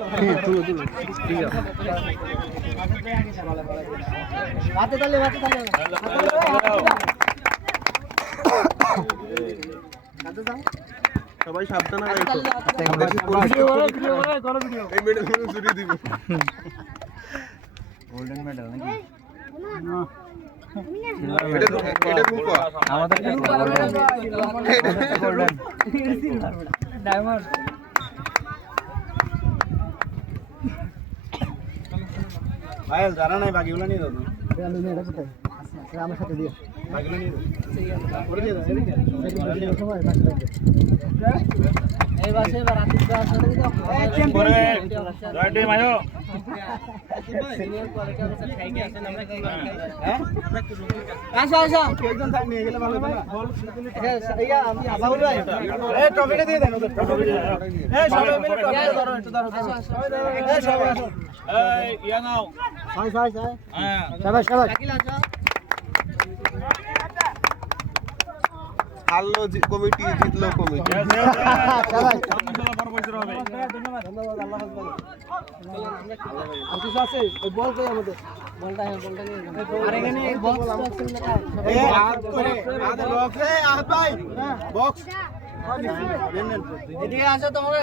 তুলো তুলো ঠিক আছে হাতে তালে সবাই সাবধানে এই মেডেল চুরি দিব গোল্ডেন মেডেল নাকি এটা রূপা আমাদের গোল্ডেন ডায়মন্ড ভাইল জানা নাই বাকিগুলো নিয়ে দাও আমি নিয়ে রাখতে আমার সাথে দিও বাকিগুলো নিয়ে দাও করে দিয়ে দাও এই সময় বাকি লাগবে এই বাসে রাতে আসলে দাও এই করে রাইটে মায়ো সিনিয়র কোয়ালিটি আছে খাই কি আছেন আমরা হ্যাঁ আসো আসো একজন থাক নিয়ে গেলে ভালো হবে না ইয়া আমি আবাউল ভাই এই টমেটো দিয়ে দেন ওদের টমেটো দিয়ে এই সবাই মিলে টমেটো ধরো একটু ধরো আসো আসো এই সবাই আসো এই ইয়া নাও সাই হ্যাঁ সবাই শাকিল আসো হারলো কমিটি জিতলো কমিটি সবাই ইনশাআল্লাহ বড় পয়সা হবে ধন্যবাদ আল্লাহ হাফেজ আর কিছু আছে ওই বল কই আমাদের বলটা নিয়ে আর এখানে এই বক্স লেখা এই হাত করে হাত বক্স এই হাত ভাই বক্স এদিকে আসো তোমরা